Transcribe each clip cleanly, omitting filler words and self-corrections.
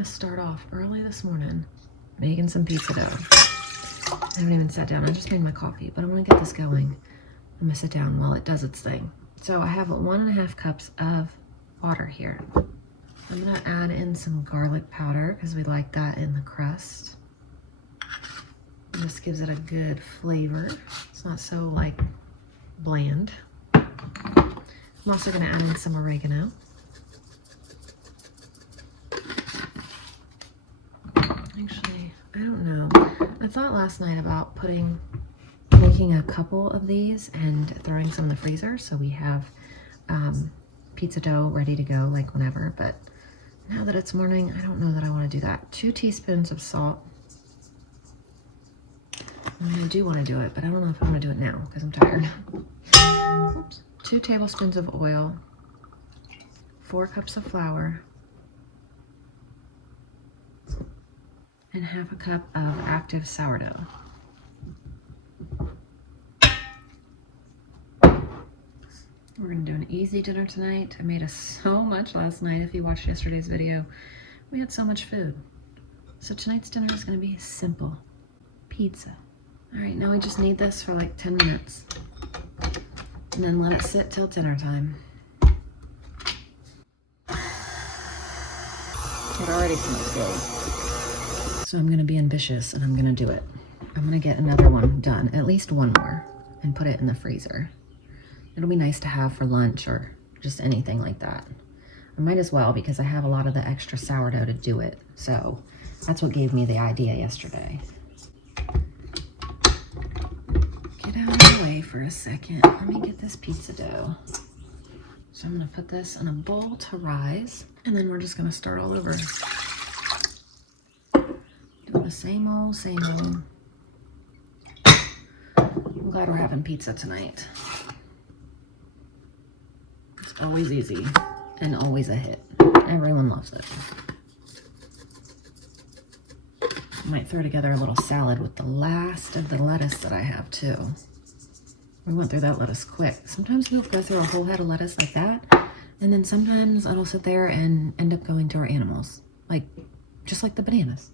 gonna start off early this morning making some pizza dough. I haven't even sat down. I just made my coffee, but I want to get this going. I'm gonna sit down while it does its thing. So I have 1.5 cups of water here. I'm gonna add in some garlic powder because we like that in the crust. This gives it a good flavor. It's not so like bland. I'm also gonna add in some oregano. Actually, I don't know. I thought last night about making a couple of these and throwing some in the freezer so we have pizza dough ready to go like whenever, but now that it's morning, I don't know that I want to do that. 2 teaspoons of salt. I mean, I do want to do it, but I don't know if I want to do it now because I'm tired. Oops. 2 tablespoons of oil, 4 cups of flour, and 1/2 cup of active sourdough. We're gonna do an easy dinner tonight. I made us so much last night. If you watched yesterday's video, we had so much food. So tonight's dinner is gonna be simple. Pizza. All right, now we just knead this for like 10 minutes and then let it sit till dinner time. It already smells good. So I'm gonna be ambitious and I'm gonna do it. I'm gonna get another one done, at least one more, and put it in the freezer. It'll be nice to have for lunch or just anything like that. I might as well because I have a lot of the extra sourdough to do it. So that's what gave me the idea yesterday. Get out of the way for a second. Let me get this pizza dough. So I'm gonna put this in a bowl to rise, and then we're just gonna start all over. Doing the same old, same old. I'm glad we're having pizza tonight. It's always easy and always a hit. Everyone loves it. I might throw together a little salad with the last of the lettuce that I have too. We went through that lettuce quick. Sometimes we'll go through a whole head of lettuce like that, and then sometimes I'll sit there and end up going to our animals, like just like the bananas.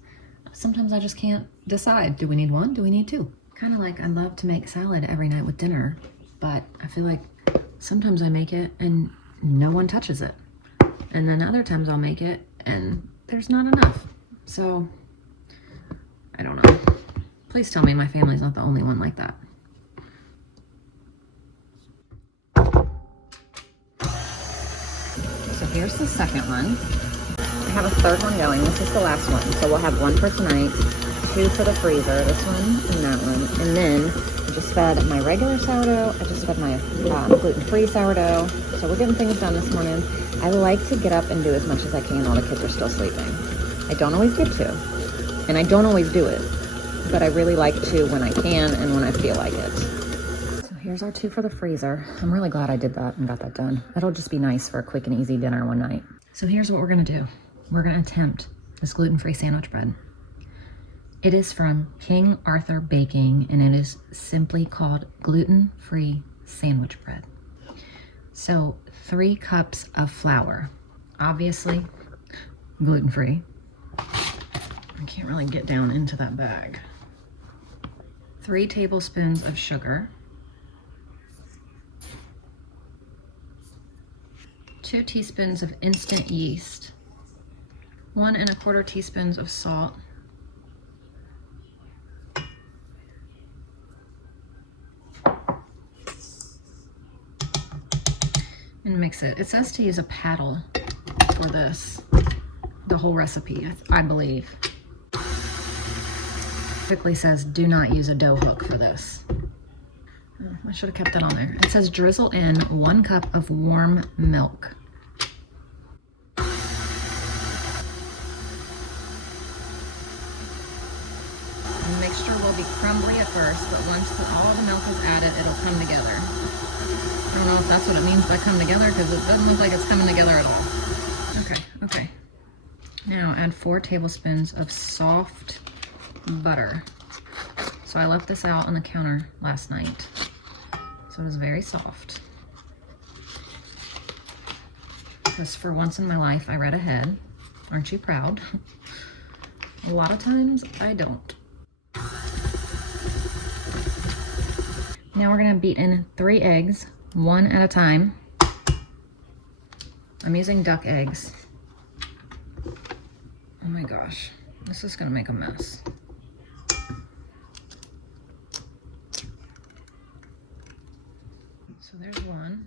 Sometimes I just can't decide. Do we need 1? Do we need 2? Kind of like I love to make salad every night with dinner, but I feel like sometimes I make it and no one touches it. And then other times I'll make it and there's not enough. So I don't know. Please tell me my family's not the only one like that. So here's the second one. I have a third one going. This is the last one. So we'll have 1 for tonight, 2 for the freezer, this one and that one. And then I just fed my regular sourdough. I just fed my gluten-free sourdough. So we're getting things done this morning. I like to get up and do as much as I can while the kids are still sleeping. I don't always get to, and I don't always do it, but I really like to when I can and when I feel like it. So here's our 2 for the freezer. I'm really glad I did that and got that done. It'll just be nice for a quick and easy dinner one night. So here's what we're gonna do. We're gonna attempt this gluten-free sandwich bread. It is from King Arthur Baking, and it is simply called gluten-free sandwich bread. So 3 cups of flour, obviously gluten-free. I can't really get down into that bag. 3 tablespoons of sugar, 2 teaspoons of instant yeast, 1 1/4 teaspoons of salt, and mix it. It says to use a paddle for this, the whole recipe, I believe. It quickly says do not use a dough hook for this. Oh, I should have kept that on there. It says drizzle in 1 cup of warm milk. The mixture will be crumbly at first, but once all the milk is added, it'll come together. I don't know if that's what it means by come together because it doesn't look like it's coming together at all. Okay. Now add 4 tablespoons of soft butter. So I left this out on the counter last night. So it is very soft. Because for once in my life, I read ahead. Aren't you proud? A lot of times I don't. Now we're gonna beat in 3 eggs, 1 at a time. I'm using duck eggs. Oh my gosh, this is gonna make a mess. So there's 1.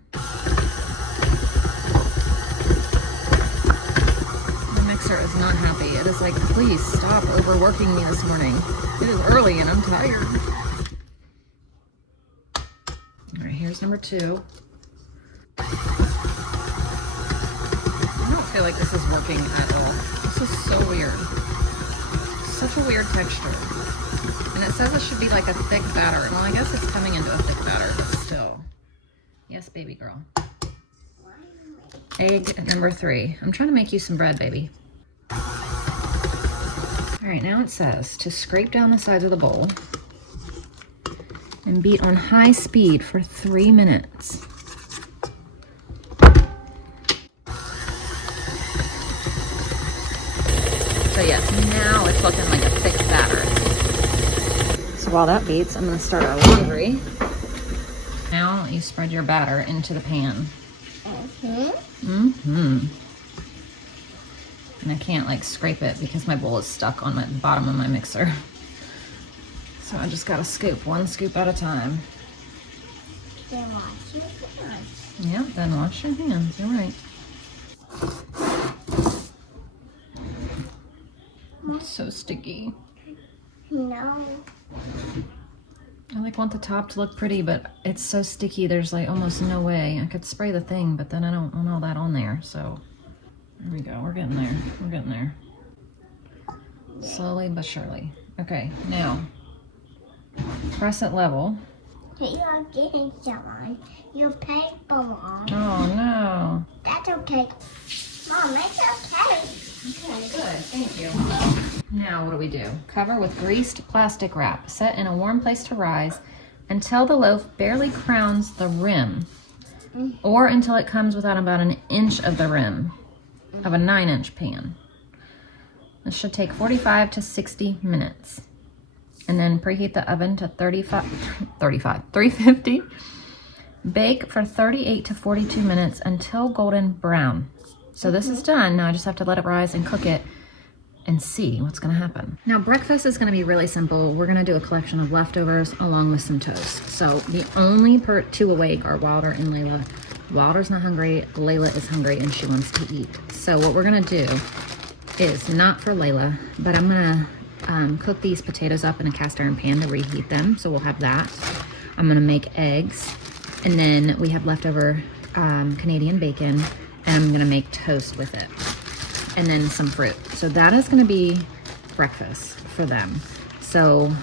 The mixer is not happy. It is like, please stop overworking me this morning. It is early and I'm tired. All right, here's number 2. I don't feel like this is working at all. This is so weird. Such a weird texture. And it says it should be like a thick batter. Well, I guess it's coming into a thick batter, but still. Yes, baby girl. Egg number 3. I'm trying to make you some bread, baby. All right, now it says to scrape down the sides of the bowl and beat on high speed for 3 minutes. So yes, now it's looking like a thick batter. So while that beats, I'm gonna start our laundry. Now you spread your batter into the pan. And I can't like scrape it because my bowl is stuck on the bottom of my mixer. So I just gotta scoop, 1 scoop at a time. Then wash your hands. Yeah, then wash your hands, you're right. It's so sticky. No. I like want the top to look pretty, but it's so sticky, there's like almost no way. I could spray the thing, but then I don't want all that on there, so. There we go, we're getting there, we're getting there. Slowly but surely. Okay, now, press it level. You're getting someone. Your paper on. Oh no. That's okay. Mom, it's okay. Okay, good, thank you. Now what do? Cover with greased plastic wrap. Set in a warm place to rise until the loaf barely crowns the rim, or until it comes without about 1 inch of the rim of a 9-inch pan. This should take 45 to 60 minutes. And then preheat the oven to 350. Bake for 38 to 42 minutes until golden brown. So this is done. Now I just have to let it rise and cook it and see what's gonna happen. Now breakfast is gonna be really simple. We're gonna do a collection of leftovers along with some toast. So the only 2 awake are Wilder and Layla. Wilder's not hungry, Layla is hungry and she wants to eat. So what we're gonna do is, not for Layla, but I'm gonna cook these potatoes up in a cast iron pan to reheat them. So we'll have that. I'm gonna make eggs, and then we have leftover Canadian bacon, and I'm gonna make toast with it, and then some fruit. So that is gonna be breakfast for them. So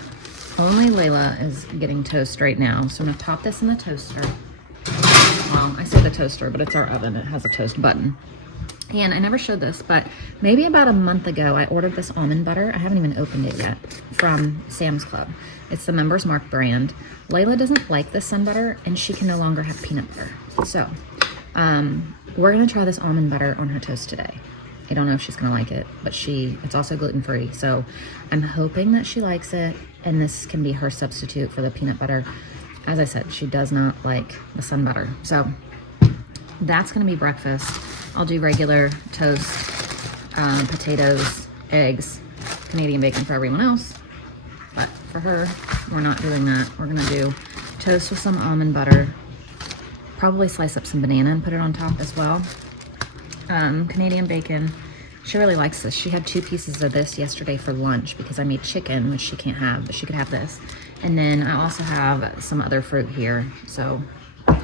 only Layla is getting toast right now. So I'm gonna pop this in the toaster. Well, I say the toaster, but it's our oven. It has a toast button. And I never showed this, but maybe about a month ago, I ordered this almond butter. I haven't even opened it yet, from Sam's Club. It's the Members Mark brand. Layla doesn't like the sun butter, and she can no longer have peanut butter. So we're gonna try this almond butter on her toast today. I don't know if she's gonna like it, but it's also gluten-free. So I'm hoping that she likes it, and this can be her substitute for the peanut butter. As I said, she does not like the sun butter. So that's gonna be breakfast. I'll do regular toast, potatoes, eggs, Canadian bacon for everyone else. But for her, we're not doing that. We're gonna do toast with some almond butter, probably slice up some banana and put it on top as well. Canadian bacon. She really likes this. She had 2 pieces of this yesterday for lunch because I made chicken, which she can't have, but she could have this. And then I also have some other fruit here. So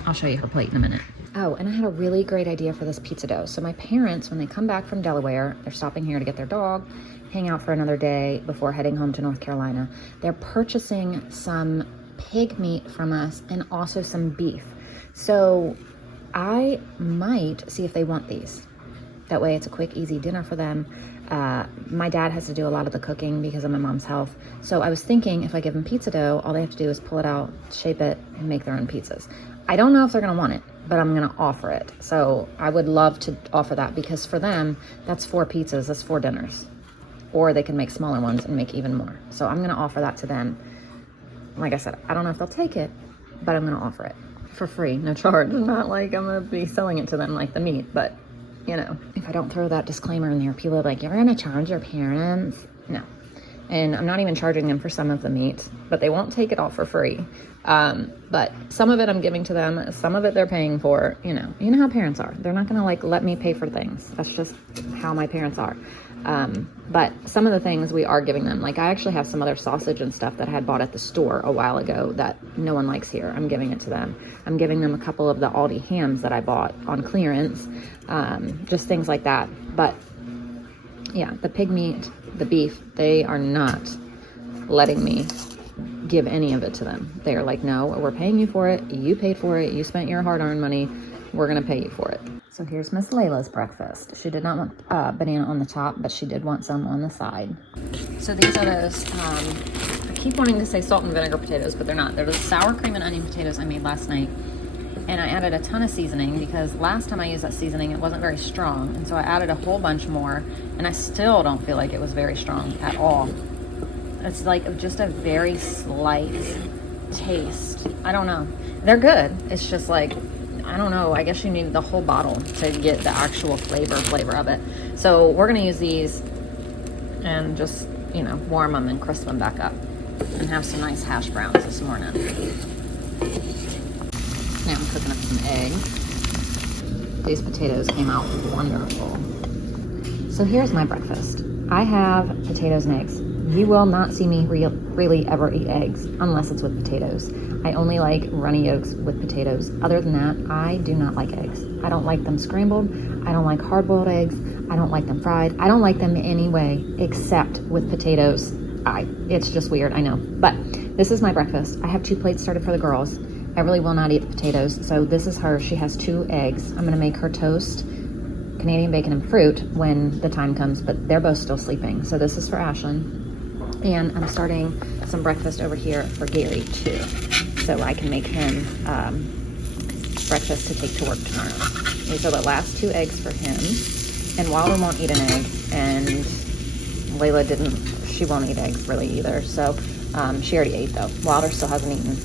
I'll show you her plate in a minute. Oh, and I had a really great idea for this pizza dough. So my parents, when they come back from Delaware, they're stopping here to get their dog, hang out for another day before heading home to North Carolina. They're purchasing some pig meat from us and also some beef. So I might see if they want these. That way it's a quick, easy dinner for them. My dad has to do a lot of the cooking because of my mom's health. So I was thinking if I give them pizza dough, all they have to do is pull it out, shape it, and make their own pizzas. I don't know if they're gonna want it, but I'm gonna offer it. So I would love to offer that because for them, that's 4 pizzas, that's 4 dinners. or they can make smaller ones and make even more. So I'm gonna offer that to them. Like I said, I don't know if they'll take it, but I'm gonna offer it for free, no charge. Not like I'm gonna be selling it to them like the meat, but you know, if I don't throw that disclaimer in there, people are like, you're gonna charge your parents? No. And I'm not even charging them for some of the meat, but they won't take it all for free. But some of it I'm giving to them, some of it they're paying for. You know how parents are. They're not gonna like let me pay for things. That's just how my parents are. But some of the things we are giving them, like I actually have some other sausage and stuff that I had bought at the store a while ago that no one likes here. I'm giving it to them. I'm giving them a couple of the Aldi hams that I bought on clearance, just things like that. But yeah, the pig meat, the beef, they are not letting me give any of it to them. They are like, no, we're paying you for it. You paid for it. You spent your hard-earned money. We're going to pay you for it. So here's Miss Layla's breakfast. She did not want banana on the top, but she did want some on the side. So these are those, I keep wanting to say salt and vinegar potatoes, but they're not. They're those sour cream and onion potatoes I made last night. And I added a ton of seasoning because last time I used that seasoning, it wasn't very strong. And so I added a whole bunch more, and I still don't feel like it was very strong at all. It's like just a very slight taste. I don't know. They're good. It's just like, I don't know. I guess you need the whole bottle to get the actual flavor of it. So we're going to use these and just, warm them and crisp them back up and have some nice hash browns this morning. Now I'm cooking up some eggs. These potatoes came out wonderful. So here's my breakfast. I have potatoes and eggs. You will not see me really ever eat eggs unless it's with potatoes. I only like runny yolks with potatoes. Other than that, I do not like eggs. I don't like them scrambled. I don't like hard-boiled eggs. I don't like them fried. I don't like them any way except with potatoes. It's just weird, I know. But this is my breakfast. I have 2 plates started for the girls. Everly will not eat the potatoes, so this is her. She has 2 eggs. I'm gonna make her toast, Canadian bacon, and fruit when the time comes, but they're both still sleeping. So this is for Ashlyn. And I'm starting some breakfast over here for Gary too, so I can make him breakfast to take to work tomorrow. These are the last 2 eggs for him. And Wilder won't eat an egg, and Layla she won't eat eggs really either. So she already ate though. Wilder still hasn't eaten.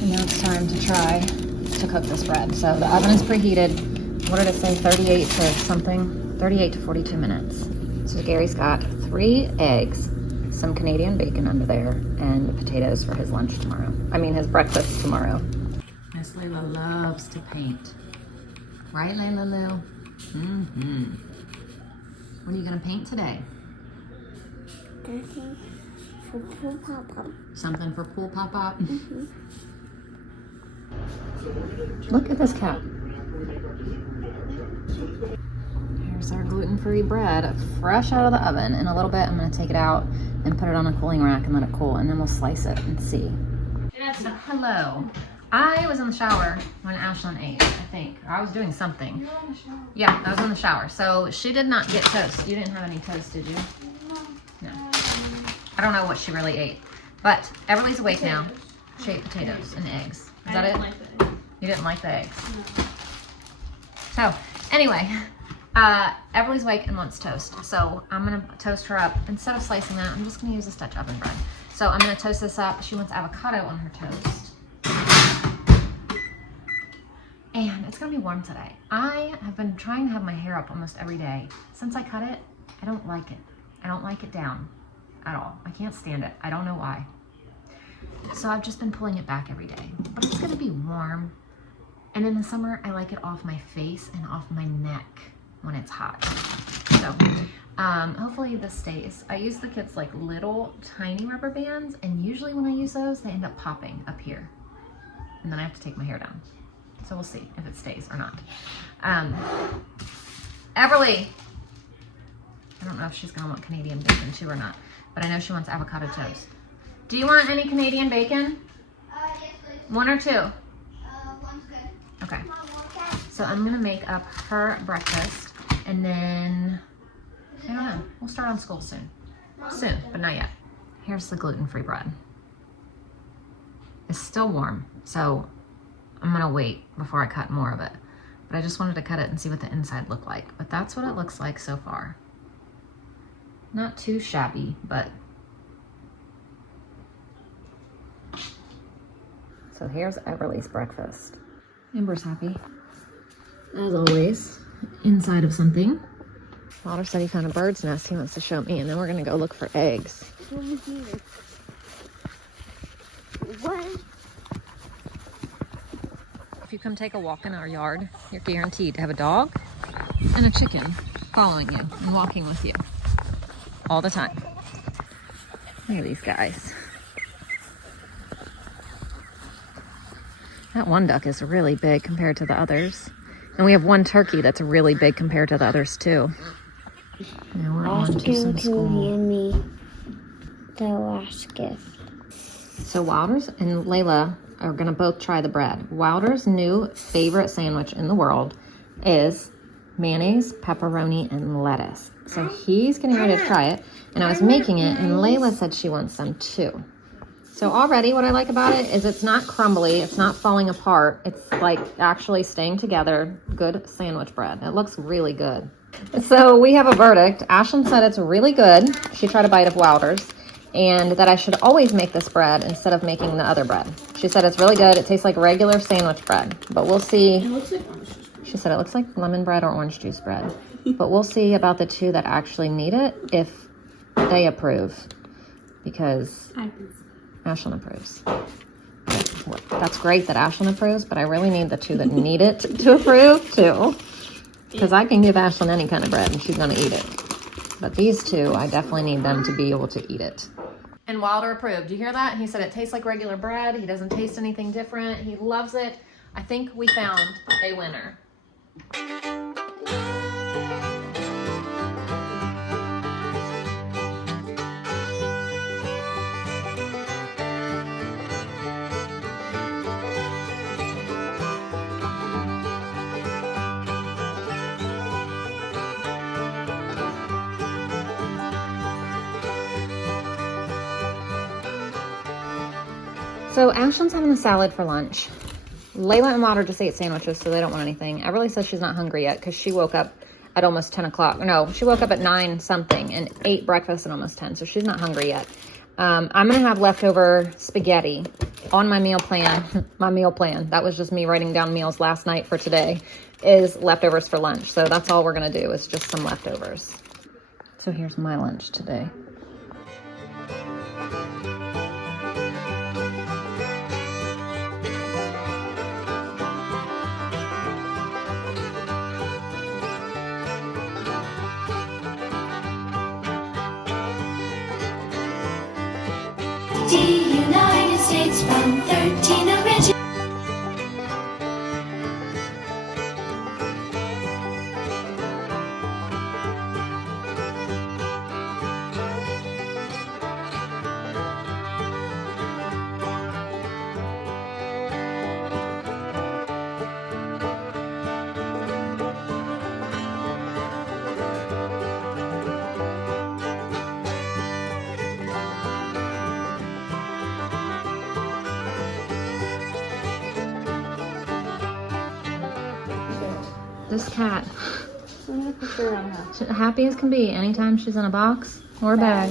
And now it's time to try to cook this bread. So the oven is preheated. What did it say? 38 to something? 38 to 42 minutes. So Gary's got 3 eggs, some Canadian bacon under there, and the potatoes for his lunch tomorrow. His breakfast tomorrow. Miss Layla loves to paint. Right, Layla Lou? Mm-hmm. What are you gonna paint today? Something for pool pop-up. Something for pool pop-up? Mm-hmm. Look at this cat. Here's our gluten-free bread, fresh out of the oven. In a little bit, I'm gonna take it out and put it on a cooling rack and let it cool, and then we'll slice it and see. So, hello. I was in the shower when Ashlyn ate, I think. Or I was doing something. You were in the shower. Yeah, I was in the shower. So she did not get toast. You didn't have any toast, did you? No. I don't know what she really ate. But Everly's awake now. She ate potatoes and eggs. Is that it? You didn't like the eggs? No. So, anyway, Everly's awake and wants toast. So I'm going to toast her up. Instead of slicing that, I'm just going to use this Dutch oven bread. So I'm going to toast this up. She wants avocado on her toast. And it's going to be warm today. I have been trying to have my hair up almost every day. Since I cut it, I don't like it. I don't like it down at all. I can't stand it. I don't know why. So I've just been pulling it back every day. But it's going to be warm. And in the summer, I like it off my face and off my neck when it's hot. So hopefully this stays. I use the kids like little tiny rubber bands, and usually when I use those, they end up popping up here. And then I have to take my hair down. So we'll see if it stays or not. Everly. I don't know if she's gonna want Canadian bacon too or not, but I know she wants avocado toast. Do you want any Canadian bacon? Yes, please. 1 or 2? One's good. Okay. So I'm gonna make up her breakfast, and then, I don't know, we'll start on school soon. Soon, but not yet. Here's the gluten-free bread. It's still warm, so I'm gonna wait before I cut more of it. But I just wanted to cut it and see what the inside looked like. But that's what it looks like so far. Not too shabby, but. So here's Everly's breakfast. Amber's happy, as always, inside of something. Walter said he found a bird's nest he wants to show me, and then we're gonna go look for eggs. Over here. What? If you come take a walk in our yard, you're guaranteed to have a dog and a chicken following you and walking with you all the time. Look at these guys. That one duck is really big compared to the others. And we have one turkey that's really big compared to the others too. Now we're on to some school. Hand me the last gift. So Wilder's and Layla are gonna both try the bread. Wilder's new favorite sandwich in the world is mayonnaise, pepperoni, and lettuce. So he's getting ready to try it. And I was making it, and Layla said she wants some too. So already what I like about it is it's not crumbly, it's not falling apart. It's like actually staying together. Good sandwich bread. It looks really good. So we have a verdict. Ashlyn said it's really good. She tried a bite of Wilder's, and that I should always make this bread instead of making the other bread. She said it's really good. It tastes like regular sandwich bread, but we'll see. It looks like orange juice. She said it looks like lemon bread or orange juice bread, but we'll see about the two that actually need it if they approve, because Ashlyn approves. That's great that Ashlyn approves, but I really need the two that need it to approve too. Because I can give Ashlyn any kind of bread and she's gonna eat it. But these two, I definitely need them to be able to eat it. And Wilder approved. You hear that? He said it tastes like regular bread. He doesn't taste anything different. He loves it. I think we found a winner. So Ashlyn's having a salad for lunch. Layla and Wilder just ate sandwiches, so they don't want anything. Everly says she's not hungry yet because she woke up at almost 10 o'clock. No, she woke up at 9 something and ate breakfast at almost 10, so she's not hungry yet. I'm going to have leftover spaghetti on my meal plan. My meal plan, that was just me writing down meals last night for today, is leftovers for lunch. So that's all we're going to do is just some leftovers. So here's my lunch today. The United States from 13 original. This cat, I'm gonna put her on her. she's happy as can be anytime she's in a box or a bag.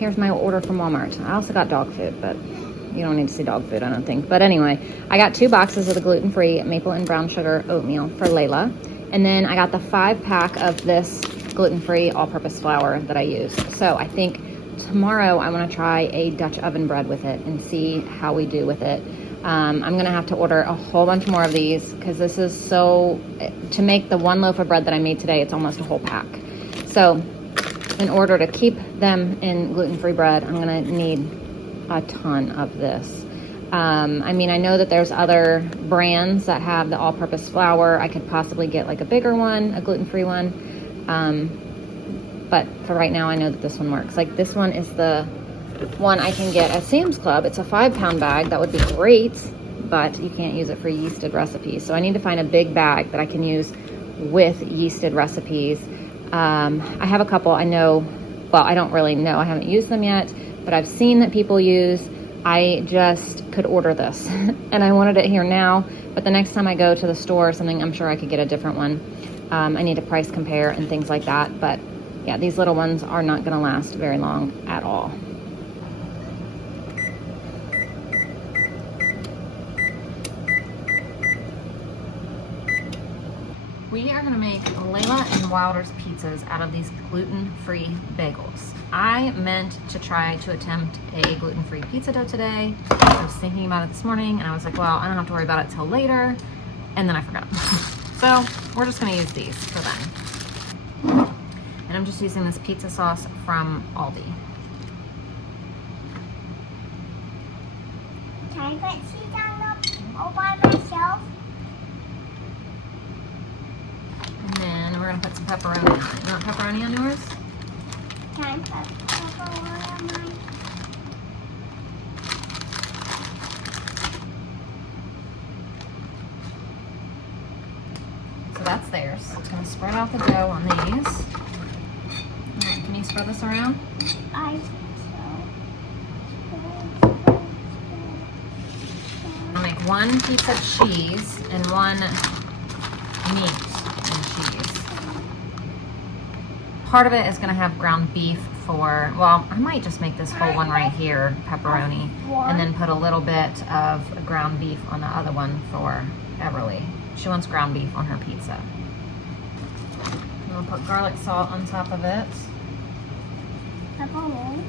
here's my order from Walmart. I also got dog food, but you don't need to see dog food, I don't think. But anyway, I got 2 boxes of the gluten-free maple and brown sugar oatmeal for Layla. And then I got the 5-pack of this gluten-free all-purpose flour that I use. So I think tomorrow I want to try a Dutch oven bread with it and see how we do with it. I'm going to have to order a whole bunch more of these because this is so, to make the 1 loaf of bread that I made today, it's almost a whole pack. So in order to keep them in gluten-free bread, I'm going to need a ton of this. I mean, I know that there's other brands that have the all-purpose flour. I could possibly get like a bigger one, a gluten-free one. But for right now, I know that this one works. Like this one is the one I can get at Sam's Club. It's a 5-pound bag. That would be great, but you can't use it for yeasted recipes. So I need to find a big bag that I can use with yeasted recipes. I have a couple I know, well, I don't really know. I haven't used them yet, but I've seen that people use. I just could order this and I wanted it here now, but the next time I go to the store or something, I'm sure I could get a different one. I need to price compare and things like that, but yeah, these little ones are not going to last very long at all. We are going to make Layla and Wilder's pizzas out of these gluten-free bagels. I meant to try to attempt a gluten-free pizza dough today. I was thinking about it this morning and I was like, well, I don't have to worry about it till later. And then I forgot. So we're just going to use these for then. And I'm just using this pizza sauce from Aldi. Can I put cheese on them all by myself? And then we're gonna put some pepperoni on it. You want pepperoni on yours? Can I put pepperoni on mine? So that's theirs. So I'm gonna spread out the dough on these. Can you spread this around? I think I'll make 1 piece of cheese and 1 meat and cheese. Part of it is gonna have ground beef for, well, I might just make this whole one right here, pepperoni, and then put a little bit of ground beef on the other one for Everly. She wants ground beef on her pizza. We'll put garlic salt on top of it. pepperoni.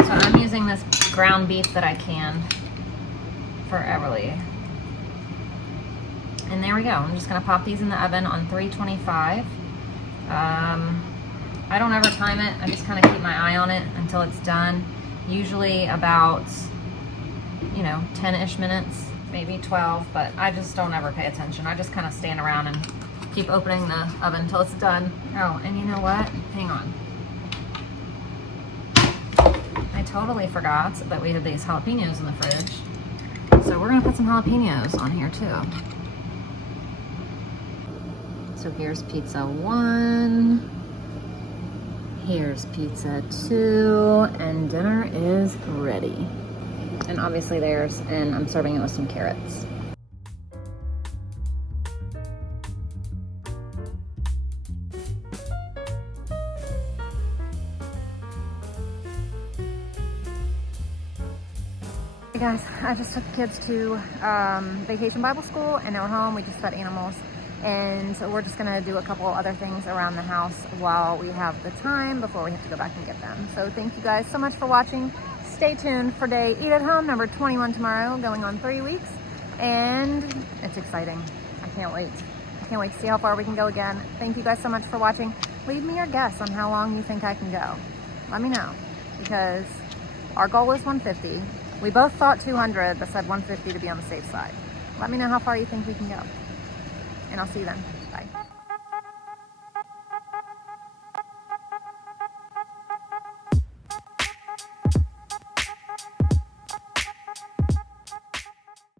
So I'm using this ground beef that I canned for Everly. And there we go. I'm just gonna pop these in the oven on 325. I don't ever time it. I just kind of keep my eye on it until it's done. Usually about, 10-ish minutes, maybe 12, but I just don't ever pay attention. I just kind of stand around and keep opening the oven until it's done. Oh, and you know what? Hang on. I totally forgot that we had these jalapenos in the fridge. So we're gonna put some jalapenos on here too. So here's pizza 1, here's pizza 2, and dinner is ready. And obviously theirs, and I'm serving it with some carrots. Hey guys, I just took the kids to Vacation Bible School and now we're home. We just fed animals. And so we're just gonna do a couple other things around the house while we have the time before we have to go back and get them. So thank you guys so much for watching. Stay tuned for day Eat at Home number 21 tomorrow, going on 3 weeks. And it's exciting. I can't wait. I can't wait to see how far we can go again. Thank you guys so much for watching. Leave me your guess on how long you think I can go. Let me know, because our goal is 150. We both thought 200, but said 150 to be on the safe side. Let me know how far you think we can go. And I'll see you then.